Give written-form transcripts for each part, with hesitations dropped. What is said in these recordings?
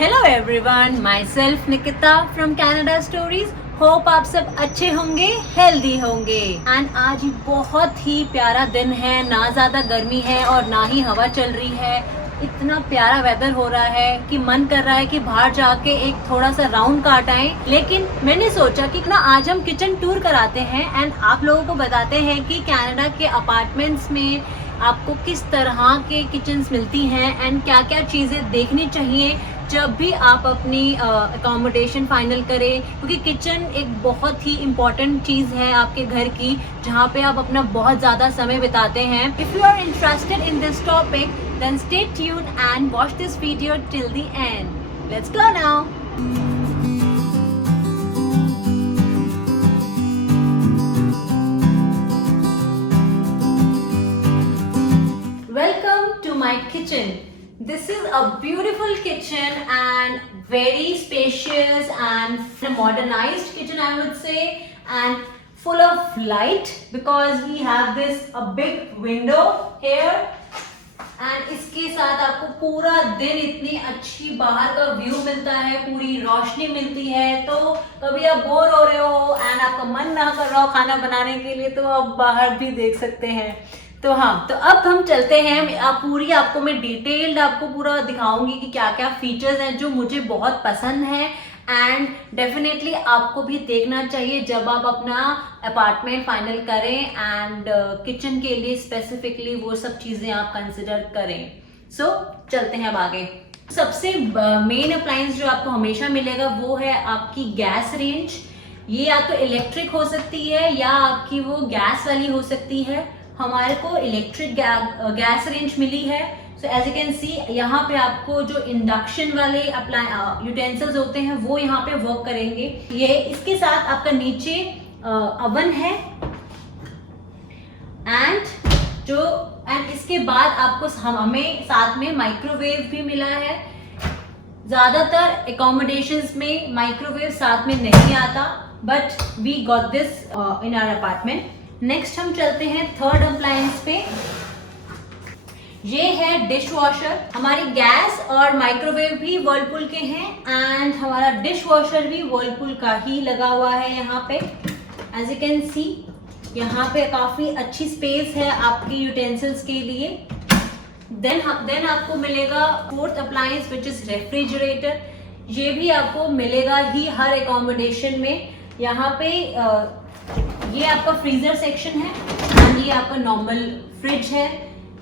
Hello everyone, my self Nikita from Canada stories. Hope आप सब अच्छे होंगे, हेल्दी होंगे। एंड आज बहुत ही प्यारा दिन है, ना ज़्यादा गर्मी है और ना ही हवा चल रही है। इतना प्यारा वेदर हो रहा है कि मन कर रहा है कि बाहर जाके एक थोड़ा सा राउंड काट आए। लेकिन मैंने सोचा कि ना आज हम किचन टूर कराते हैं एंड आप लोगों को बताते हैं कि कनाडा के अपार्टमेंट्स में आपको किस तरह के किचन्स मिलती हैं एंड क्या क्या चीज़ें देखनी चाहिए जब भी आप अपनी अकोमोडेशन फाइनल करें, क्योंकि किचन एक बहुत ही इम्पॉर्टेंट चीज़ है आपके घर की, जहाँ पे आप अपना बहुत ज़्यादा समय बिताते हैं। If you are interested in this topic then stay tuned and watch this video till the end. Let's go now. Welcome to my kitchen. This is a beautiful kitchen and very spacious and modernized kitchen, I would say, and full of light because we have this a big window here. And इसके साथ आपको पूरा दिन इतनी अच्छी बाहर का view मिलता है, पूरी रोशनी मिलती है। तो कभी आप बोर हो रहे हो एंड आपका मन ना कर रहा हो खाना बनाने के लिए तो आप बाहर भी देख सकते हैं। तो हाँ, तो अब हम चलते हैं। आपको मैं डिटेल्ड आपको पूरा दिखाऊंगी कि क्या क्या फीचर्स हैं जो मुझे बहुत पसंद है एंड डेफिनेटली आपको भी देखना चाहिए जब आप अपना अपार्टमेंट फाइनल करें एंड किचन के लिए स्पेसिफिकली वो सब चीज़ें आप कंसिडर करें। सो चलते हैं अब आगे। सबसे मेन अप्लायंस जो आपको हमेशा मिलेगा वो है आपकी गैस रेंज। ये या तो इलेक्ट्रिक हो सकती है या आपकी वो गैस वाली हो सकती है। हमारे को इलेक्ट्रिक गैस रेंज मिली है। So as you can see यहाँ पे आपको जो इंडक्शन वाले यूटेंसिल्स होते हैं वो यहाँ पे वर्क करेंगे। ये इसके साथ आपका नीचे अवन है एंड इसके बाद आपको हमें साथ में माइक्रोवेव भी मिला है। ज्यादातर एकोमोडेशंस में माइक्रोवेव साथ में नहीं आता, but we got this in our apartment. Next हम चलते हैं थर्ड अप्लायंस पे। ये है डिश वॉशर। हमारी गैस और माइक्रोवेव भी वर्लपूल के हैं एंड हमारा डिश वॉशर भी वर्लपूल का ही लगा हुआ है यहाँ पे। एज यू कैन सी यहाँ पे काफी अच्छी स्पेस है आपकी यूटेंसिल्स के लिए। देन आपको मिलेगा fourth appliance which is refrigerator. ये भी आपको मिलेगा ही हर एकोमोडेशन में। यहाँ पे ये आपका फ्रीजर सेक्शन है एंड ये आपका नॉर्मल फ्रिज है।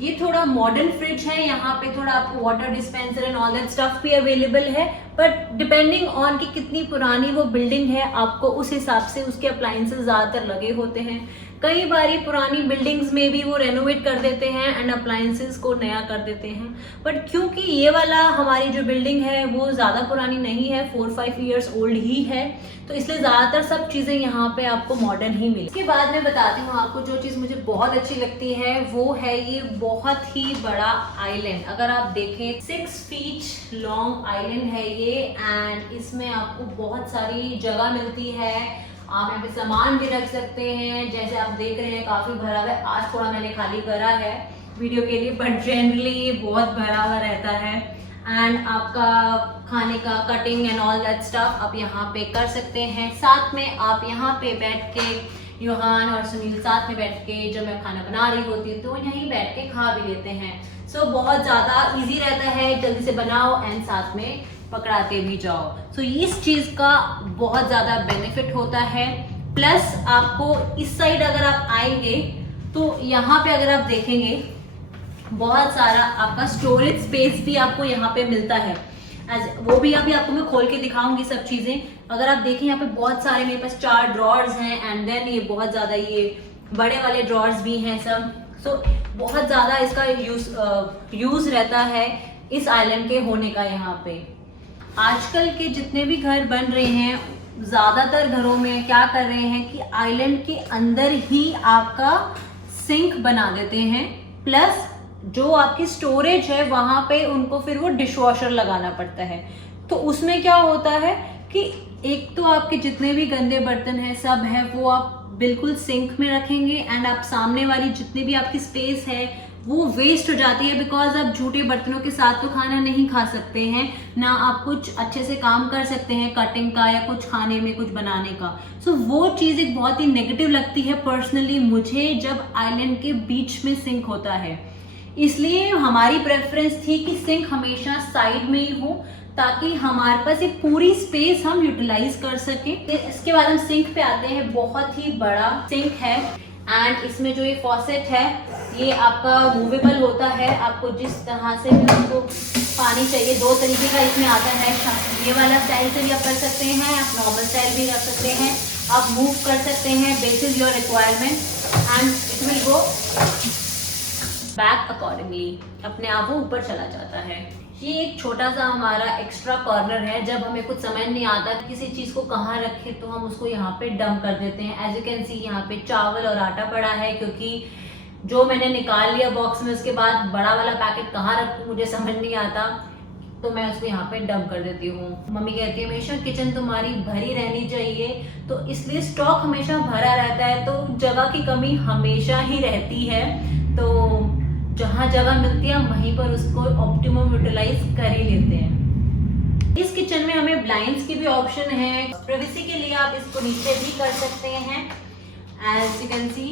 ये थोड़ा मॉडर्न फ्रिज है, यहाँ पे थोड़ा आपको water dispenser and all that stuff भी अवेलेबल है, बट डिपेंडिंग ऑन कि कितनी पुरानी वो बिल्डिंग है आपको उस हिसाब से उसके अप्लायंसेस ज़्यादातर लगे होते हैं। कई बारी पुरानी बिल्डिंग्स में भी वो रेनोवेट कर देते हैं एंड अप्लायंसेस को नया कर देते हैं, बट क्योंकि ये वाला हमारी जो बिल्डिंग है वो ज़्यादा पुरानी नहीं है, 4-5 ईयर्स ओल्ड ही है, तो इसलिए ज़्यादातर सब चीज़ें यहाँ पे आपको मॉडर्न ही मिली। इसके बाद मैं बताती हूँ आपको जो चीज़ मुझे बहुत अच्छी लगती है वो है ये बहुत ही बड़ा आइलैंड। अगर आप देखें 6 फीट लॉन्ग आइलैंड है ये एंड इसमें आपको बहुत सारी जगह मिलती है। आप यहाँ पे सामान भी रख सकते हैं, जैसे आप देख रहे हैं काफ़ी भरा हुआ है। आज थोड़ा मैंने खाली करा है वीडियो के लिए, बट जनरली ये बहुत भरा हुआ रहता है एंड आपका खाने का cutting and all that stuff आप यहाँ पे कर सकते हैं। साथ में आप यहाँ पे बैठ के योहान और सुनील साथ में बैठ के जब मैं खाना बना रही होती हूँ तो यहीं बैठ के खा भी लेते हैं। सो बहुत ज़्यादा इजी रहता है, जल्दी से बनाओ एंड साथ में पकड़ाते भी जाओ। सो इस चीज़ का बहुत ज़्यादा बेनिफिट होता है। प्लस आपको इस साइड अगर आप आएंगे तो यहाँ पे अगर आप देखेंगे बहुत सारा आपका स्टोरेज स्पेस भी आपको यहाँ पे मिलता है। वो भी अभी आपको मैं खोल के दिखाऊंगी सब चीज़ें। अगर आप देखें यहाँ पे बहुत सारे मेरे पास 4 ड्रॉर्स हैं एंड देन ये बहुत ज़्यादा ये बड़े वाले ड्रॉर्स भी हैं सब। सो बहुत ज़्यादा इसका यूज़ रहता है इस आइलैंड के होने का। यहाँ पे आजकल के जितने भी घर बन रहे हैं ज़्यादातर घरों में क्या कर रहे हैं कि आइलैंड के अंदर ही आपका सिंक बना देते हैं, प्लस जो आपकी स्टोरेज है वहाँ पे उनको फिर वो डिश वॉशर लगाना पड़ता है। तो उसमें क्या होता है कि एक तो आपके जितने भी गंदे बर्तन हैं सब है वो आप बिल्कुल सिंक में रखेंगे एंड आप सामने वाली जितनी भी आपकी स्पेस है वो वेस्ट हो जाती है, बिकॉज आप झूठे बर्तनों के साथ तो खाना नहीं खा सकते हैं, ना आप कुछ अच्छे से काम कर सकते हैं कटिंग का या कुछ खाने में कुछ बनाने का। सो वो चीज़ एक बहुत ही नेगेटिव लगती है पर्सनली मुझे जब आइलैंड के बीच में सिंक होता है। इसलिए हमारी प्रेफरेंस थी कि सिंक हमेशा साइड में ही हो, ताकि हमारे पास ये पूरी स्पेस हम यूटिलाइज कर सके। इसके बाद हम सिंक पे आते हैं। बहुत ही बड़ा सिंक है एंड इसमें जो ये फॉसेट है ये आपका मूवेबल होता है। आपको जिस तरह से भी उसको पानी चाहिए, 2 तरीके का इसमें आता है। ये वाला स्टाइल से भी आप कर सकते हैं, आप नॉर्मल स्टाइल भी रख सकते हैं, आप मूव कर सकते हैं basis your requirement and it will go back accordingly, अपने आप वो ऊपर चला जाता है। ये एक छोटा सा हमारा एक्स्ट्रा कॉर्नर है। जब हमें कुछ समझ नहीं आता किसी चीज को कहाँ रखें तो हम उसको यहाँ पे डंप कर देते हैं। एज यू कैन सी यहाँ पे चावल और आटा पड़ा है, क्योंकि जो मैंने निकाल लिया बॉक्स में उसके बाद बड़ा वाला पैकेट कहाँ रखूँ मुझे समझ नहीं आता, तो मैं उसको यहाँ पे डंप कर देती हूँ। मम्मी कहती है हमेशा किचन तुम्हारी भरी रहनी चाहिए, तो इसलिए स्टॉक हमेशा भरा रहता है, तो जगह की कमी हमेशा ही रहती है। तो जहाँ जगह मिलती है हम वहीं पर उसको ऑप्टिमम यूटिलाइज कर ही लेते हैं। इस किचन में हमें ब्लाइंड्स की भी ऑप्शन है। प्राइवेसी के लिए आप इसको नीचे भी कर सकते हैं as you can see.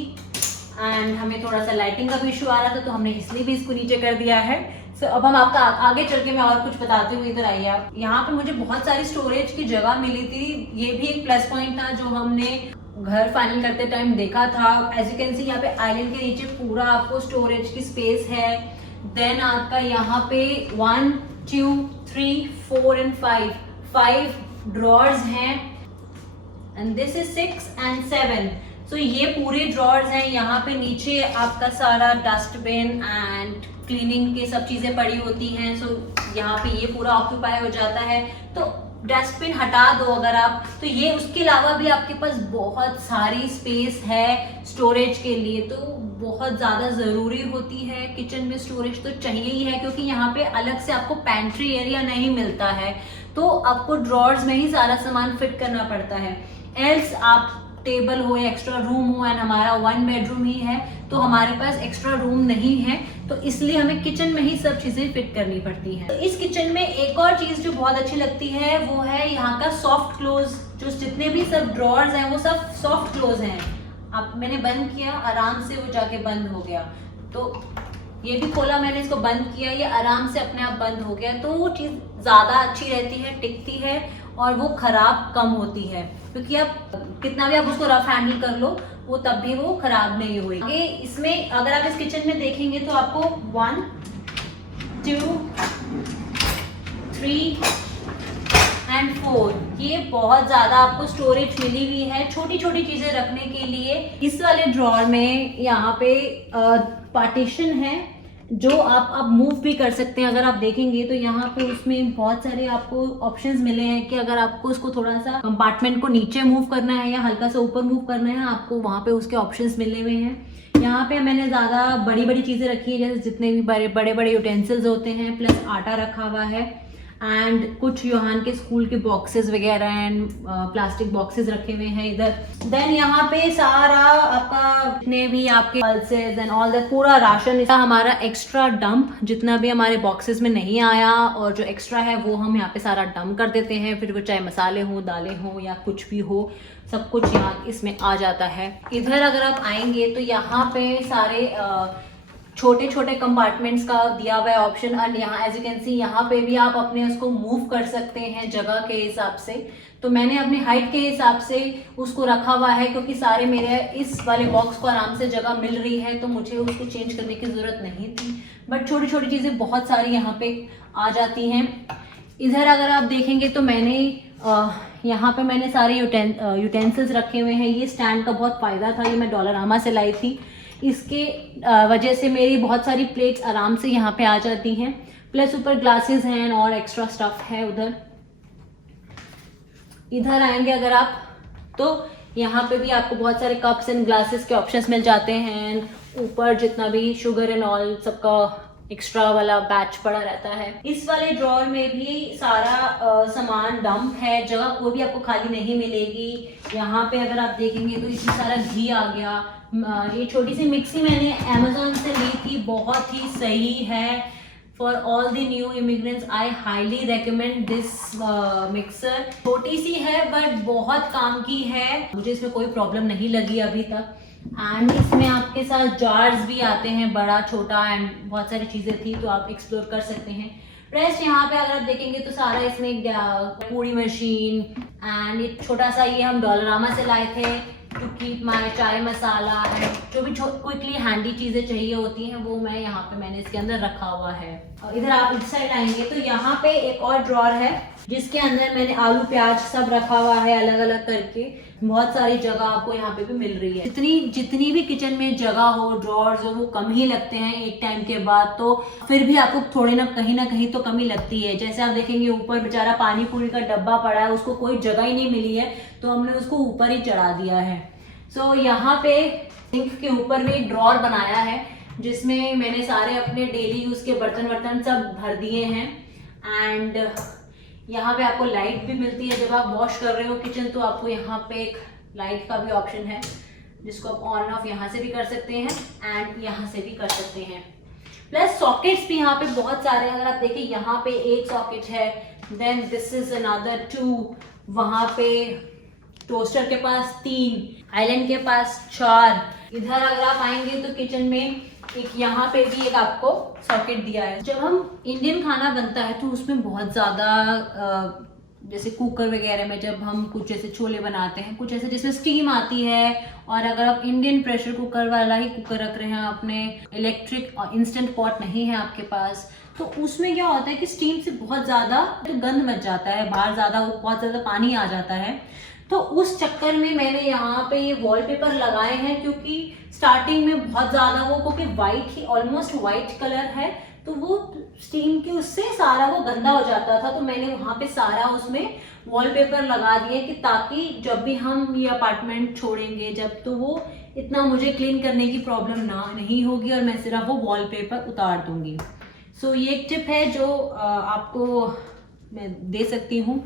And हमें थोड़ा सा लाइटिंग का भी इशू आ रहा था, तो हमने इसलिए भी इसको नीचे कर दिया है। अब हम आपका आगे चल के मैं और कुछ बताते हुए इधर आइए आप। यहाँ पे मुझे बहुत सारी स्टोरेज की जगह मिली थी, ये भी एक प्लस पॉइंट था जो हमने घर फाइनल करते टाइम देखा था। एज यू कैन सी यहाँ पे आइलैंड के नीचे पूरा आपको स्टोरेज की स्पेस है। देन आपका यहाँ पे 1 2 3 4 एंड 5 ड्रॉर्स हैं एंड दिस इज 6 एंड 7। सो ये पूरे ड्रॉर्स हैं। यहाँ पे नीचे आपका सारा डस्टबिन एंड क्लीनिंग के सब चीजें पड़ी होती हैं। सो यहाँ पे ये पूरा ऑक्यूपाई हो जाता है, तो डस्टबिन हटा दो अगर आप, तो ये उसके अलावा भी आपके पास बहुत सारी स्पेस है स्टोरेज के लिए। तो बहुत ज़्यादा ज़रूरी होती है किचन में स्टोरेज, तो चाहिए ही है, क्योंकि यहाँ पे अलग से आपको पैंट्री एरिया नहीं मिलता है, तो आपको ड्रॉर्स में ही सारा सामान फिट करना पड़ता है। एल्स आप टेबल हो या एक्स्ट्रा रूम हो, एंड हमारा 1 बेडरूम ही है, तो हमारे पास एक्स्ट्रा रूम नहीं है, तो इसलिए हमें किचन में ही सब चीजें फिट करनी पड़ती हैं। तो इस किचन में एक और चीज जो बहुत अच्छी लगती है वो है यहाँ का सॉफ्ट क्लोज। जो जितने भी सब ड्रॉर्स हैं वो सब सॉफ्ट क्लोज हैं। अब मैंने बंद किया, आराम से वो जाके बंद हो गया। तो ये भी खोला मैंने, इसको बंद किया, ये आराम से अपने आप बंद हो गया। तो वो चीज़ ज़्यादा अच्छी रहती है, टिकती है और वो खराब कम होती है, क्योंकि आप कितना भी आप उसको रफ हैंडल कर लो वो तब भी वो खराब नहीं होगी। इसमें अगर आप इस किचन में देखेंगे तो आपको 1 2 3 एंड 4 ये बहुत ज्यादा आपको स्टोरेज मिली हुई है छोटी छोटी चीजें रखने के लिए। इस वाले ड्रॉर में यहाँ पे पार्टीशन है जो आप मूव भी कर सकते हैं। अगर आप देखेंगे तो यहाँ पे उसमें बहुत सारे आपको ऑप्शंस मिले हैं कि अगर आपको उसको थोड़ा सा कंपार्टमेंट को नीचे मूव करना है या हल्का सा ऊपर मूव करना है, आपको वहाँ पे उसके ऑप्शंस मिले हुए हैं। यहाँ पे मैंने ज़्यादा बड़ी बड़ी चीज़ें रखी है, जैसे जितने भी बड़े बड़े यूटेंसिल्स होते हैं, प्लस आटा रखा हुआ है एंड कुछ योहान के स्कूल के बॉक्सेस वगैरह एंड प्लास्टिक बॉक्सेस रखे हुए हैं इधर। देन यहाँ पे सारा आपका जितने भी आपके पल्सेस एंड ऑल दैट पूरा राशन, हमारा एक्स्ट्रा डंप जितना भी हमारे बॉक्सेस में नहीं आया और जो एक्स्ट्रा है वो हम यहाँ पे सारा डंप कर देते हैं। फिर वो चाहे मसाले हो, दालें हो या कुछ भी हो, सब कुछ यहाँ इसमें आ जाता है। इधर अगर आप आएंगे तो यहाँ पे सारे छोटे छोटे कंपार्टमेंट्स का दिया हुआ है ऑप्शन। और यहाँ एज यू कैन सी यहाँ पे भी आप अपने उसको मूव कर सकते हैं जगह के हिसाब से। तो मैंने अपनी हाइट के हिसाब से उसको रखा हुआ है, क्योंकि सारे मेरे इस वाले बॉक्स को आराम से जगह मिल रही है, तो मुझे उसको चेंज करने की ज़रूरत नहीं थी। बट छोटी छोटी चीज़ें बहुत सारी यहाँ पे आ जाती हैं। इधर अगर आप देखेंगे तो मैंने यहाँ पे मैंने सारे यूटेंसिल्स रखे हुए हैं। ये स्टैंड का बहुत फ़ायदा था, ये मैं डॉलरामा से लाई थी। इसके वजह से मेरी बहुत सारी प्लेट्स आराम से यहाँ पे आ जाती हैं, प्लस ऊपर ग्लासेस हैं और एक्स्ट्रा स्टफ है उधर। इधर आएंगे अगर आप तो यहाँ पे भी आपको बहुत सारे कप्स एंड ग्लासेस के ऑप्शंस मिल जाते हैं। ऊपर जितना भी शुगर एंड ऑल सबका एक्स्ट्रा वाला बैच पड़ा रहता है। इस वाले ड्रॉर में भी सारा सामान डंप है, जगह कोई भी आपको खाली नहीं मिलेगी। यहाँ पे अगर आप देखेंगे तो इसमें सारा घी आ गया। ये छोटी सी मिक्सी मैंने अमेजोन से ली थी, बहुत ही सही है। For all the new immigrants I highly recommend this mixer. छोटी सी है बट बहुत काम की है, मुझे इसमें कोई प्रॉब्लम नहीं लगी अभी तक। एंड इसमें आपके साथ जार्स भी आते हैं, बड़ा छोटा, एंड बहुत सारी चीज़ें थी तो आप एक्सप्लोर कर सकते हैं। रेस्ट यहाँ पे अगर आप देखेंगे तो सारा इसमें पूड़ी मशीन एंड एक छोटा सा ये हम डॉलरामा से लाए थे टू कीप माई चाय मसाला एंड जो भी क्विकली हैंडी चीज़ें चाहिए होती हैं वो मैं यहाँ पे मैंने इसके अंदर रखा हुआ है। और इधर आप इस साइड आएंगे तो यहाँ पे एक और ड्रॉर है जिसके अंदर मैंने आलू प्याज सब रखा हुआ है अलग अलग करके। बहुत सारी जगह आपको यहाँ पे भी मिल रही है। जितनी भी किचन में जगह हो, ड्रॉर्स हो, वो कम ही लगते हैं एक टाइम के बाद, तो फिर भी आपको थोड़े ना कहीं तो कमी लगती है। जैसे आप देखेंगे ऊपर बेचारा पानी पूरी का डब्बा पड़ा है, उसको कोई जगह ही नहीं मिली है तो हमने उसको ऊपर ही चढ़ा दिया है। सो यहाँ पे सिंक के ऊपर भी एक ड्रॉर बनाया है जिसमें मैंने सारे अपने डेली यूज के बर्तन सब भर दिए हैं। एंड यहाँ पे आपको लाइट भी मिलती है, जब आप वॉश कर रहे हो किचन तो आपको यहाँ पे एक लाइट का भी ऑप्शन है जिसको आप ऑन ऑफ यहाँ से भी कर सकते हैं एंड यहाँ से भी कर सकते हैं। प्लस सॉकेट्स भी यहाँ पे बहुत सारे, अगर आप देखिए यहाँ पे एक सॉकेट है, देन दिस इज अनदर 2, वहाँ पे टोस्टर के पास 3, आइलैंड के पास 4। इधर अगर आप आएंगे तो किचन में एक यहाँ पे भी एक आपको सॉकेट दिया है। जब हम इंडियन खाना बनता है तो उसमें बहुत ज़्यादा जैसे कुकर वगैरह में जब हम कुछ ऐसे छोले बनाते हैं, कुछ ऐसे जिसमें स्टीम आती है, और अगर आप इंडियन प्रेशर कुकर वाला ही कुकर रख रहे हैं, अपने इलेक्ट्रिक इंस्टेंट पॉट नहीं है आपके पास, तो उसमें क्या होता है कि स्टीम से बहुत ज़्यादा गंद मच जाता है, बाहर ज़्यादा बहुत ज़्यादा पानी आ जाता है। तो उस चक्कर में मैंने यहाँ पे ये वॉलपेपर लगाए हैं, क्योंकि स्टार्टिंग में बहुत ज़्यादा वो, क्योंकि वाइट ही ऑलमोस्ट वाइट कलर है तो वो स्टीम की उससे सारा वो गंदा हो जाता था, तो मैंने वहाँ पे सारा उसमें वॉलपेपर लगा दिए कि ताकि जब भी हम ये अपार्टमेंट छोड़ेंगे जब, तो वो इतना मुझे क्लीन करने की प्रॉब्लम नहीं होगी और मैं सिर्फ वो वॉलपेपर उतार दूँगी। सो ये एक टिप है जो आपको मैं दे सकती हूँ।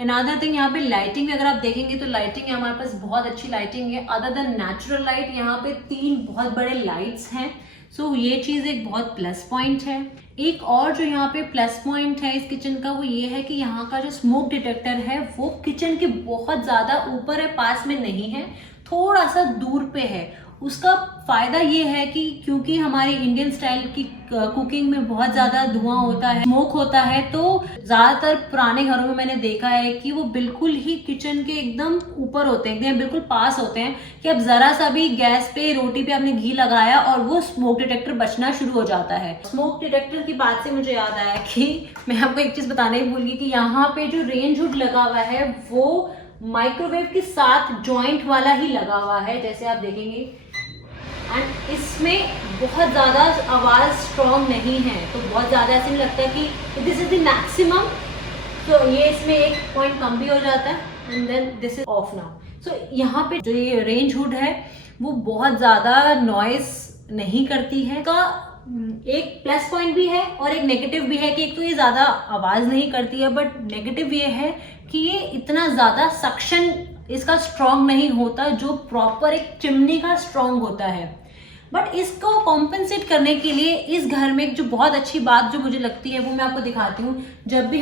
अनदर थिंग, यहाँ पे लाइटिंग अगर आप देखेंगे तो लाइटिंग हमारे पास बहुत अच्छी लाइटिंग है। अदर देन नेचुरल लाइट यहाँ पे 3 बहुत बड़े लाइट्स हैं। सो ये चीज़ एक बहुत प्लस पॉइंट है। एक और जो यहाँ पे प्लस पॉइंट है इस किचन का वो ये है कि यहाँ का जो स्मोक डिटेक्टर है वो किचन के बहुत ज़्यादा ऊपर है, पास में नहीं है, थोड़ा सा दूर पे है। उसका फ़ायदा ये है कि क्योंकि हमारे इंडियन स्टाइल की कुकिंग में बहुत ज़्यादा धुआं होता है, स्मोक होता है, तो ज़्यादातर पुराने घरों में मैंने देखा है कि वो बिल्कुल ही किचन के एकदम ऊपर होते हैं, एकदम बिल्कुल पास होते हैं कि अब ज़रा सा भी गैस पे रोटी पे आपने घी लगाया और वो स्मोक डिटेक्टर बचना शुरू हो जाता है। स्मोक डिटेक्टर की बात से मुझे याद आया कि मैं आपको एक चीज़ बताने ही भूल गई कि यहाँ पे जो रेंज हुड लगा हुआ है वो माइक्रोवेव के साथ जॉइंट वाला ही लगा हुआ है, जैसे आप देखेंगे। एंड इसमें बहुत ज़्यादा आवाज़ स्ट्रॉन्ग नहीं है, तो बहुत ज़्यादा ऐसे नहीं लगता कि दिस इज द मैक्सिमम, तो ये इसमें एक पॉइंट कम भी हो जाता है and then this is off now. So यहाँ पे जो ये रेंज हुड है वो बहुत ज़्यादा नॉइस नहीं करती है। का एक प्लस पॉइंट भी है और एक नेगेटिव भी है कि एक तो ये ज़्यादा आवाज़ नहीं करती है, बट नेगेटिव ये है कि ये इतना ज़्यादा सक्शन इसका स्ट्रॉन्ग नहीं होता जो प्रॉपर एक चिमनी का स्ट्रॉन्ग होता है। बट इसको कॉम्पेंसेट करने के लिए इस घर में जो बहुत अच्छी बात जो मुझे लगती है वो मैं आपको दिखाती हूँ। जब भी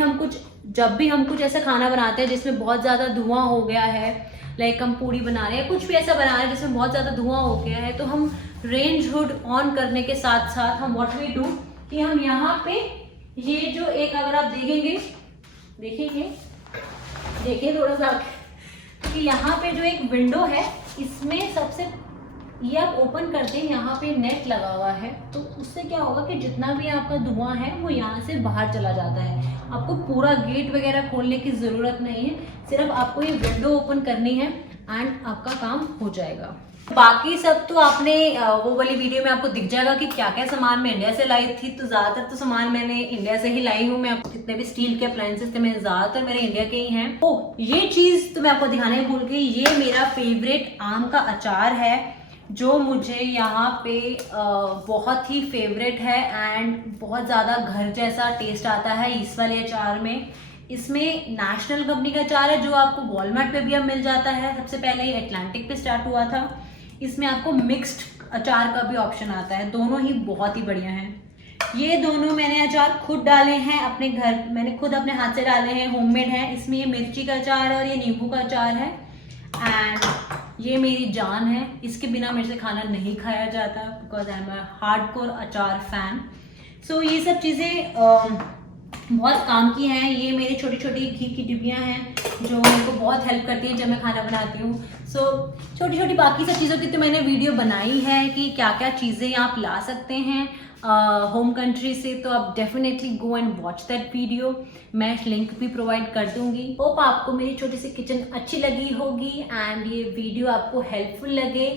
हम कुछ ऐसा खाना बनाते हैं जिसमें बहुत ज़्यादा धुआं हो गया है, लाइक हम पूड़ी बना रहे हैं, कुछ भी ऐसा बना रहे हैं जिसमें बहुत ज़्यादा धुआं हो गया है, तो हम रेंज हुड ऑन करने के साथ साथ हम व्हाट वी डू कि हम यहाँ पे ये जो एक, अगर आप देखिए थोड़ा सा कि यहाँ पे जो एक विंडो है इसमें सबसे ये आप ओपन करते हैं, यहाँ पे नेट लगा हुआ है, तो उससे क्या होगा कि जितना भी आपका धुआं है वो यहाँ से बाहर चला जाता है। आपको पूरा गेट वगैरह खोलने की ज़रूरत नहीं है, सिर्फ आपको ये विंडो ओपन करनी है एंड आपका काम हो जाएगा। बाकी सब तो आपने वो वाली वीडियो में आपको दिख जाएगा कि क्या क्या सामान मैं इंडिया से लाई थी। तो ज़्यादातर तो सामान मैंने इंडिया से ही लाई हूँ। मैं आपको जितने भी स्टील के अप्लायंसेस थे मैं ज़्यादातर मेरे इंडिया के ही हैं। ओह, ये चीज़ तो मैं आपको दिखाने भूल गई, ये मेरा फेवरेट आम का अचार है जो मुझे यहाँ पे बहुत ही फेवरेट है एंड बहुत ज़्यादा घर जैसा टेस्ट आता है इस वाले अचार में। इसमें नेशनल कंपनी का अचार है जो आपको वॉलमार्ट पे भी अब मिल जाता है। सबसे पहले ये अटलांटिक पे स्टार्ट हुआ था। इसमें आपको मिक्स्ड अचार का भी ऑप्शन आता है, दोनों ही बहुत ही बढ़िया हैं। ये दोनों मैंने अचार खुद डाले हैं अपने घर, मैंने खुद अपने हाथ से डाले हैं, होममेड है। इसमें ये मिर्ची का अचार है और ये नींबू का अचार है एंड ये मेरी जान है, इसके बिना मेरे से खाना नहीं खाया जाता because I am a hardcore अचार फैन। सो ये सब चीज़ें बहुत काम की हैं। ये मेरी छोटी छोटी घी की डिब्बियाँ हैं जो मेरे को बहुत हेल्प करती हैं जब मैं खाना बनाती हूँ। सो छोटी छोटी बाकी सब चीज़ों की तो मैंने वीडियो बनाई है कि क्या क्या चीज़ें आप ला सकते हैं होम कंट्री से, तो आप definitely go and watch that video. मैं लिंक भी प्रोवाइड कर दूंगी। होप आपको मेरी छोटी सी किचन अच्छी लगी होगी एंड ये वीडियो आपको हेल्पफुल लगे।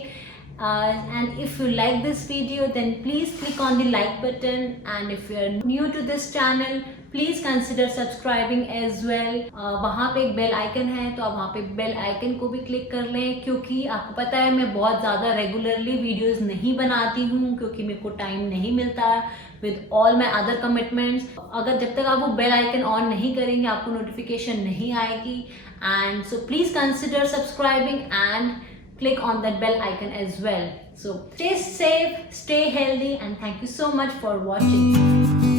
And if you like this video then please click on the like button, and if you are new to this channel please consider subscribing as well। वहाँ पे एक बेल आइकन है तो आप वहाँ पे बेल आइकन को भी क्लिक कर लें, क्योंकि आपको पता है मैं बहुत ज़्यादा रेगुलरली वीडियोस नहीं बनाती हूँ क्योंकि मेरे को टाइम नहीं मिलता with all my other commitments. अगर जब तक आप वो बेल आइकन ऑन नहीं करेंगे आपको नोटिफिकेशन नहीं आएगी। And so please consider subscribing and click on that bell icon as well. So stay safe, stay healthy, and thank you so much for watching.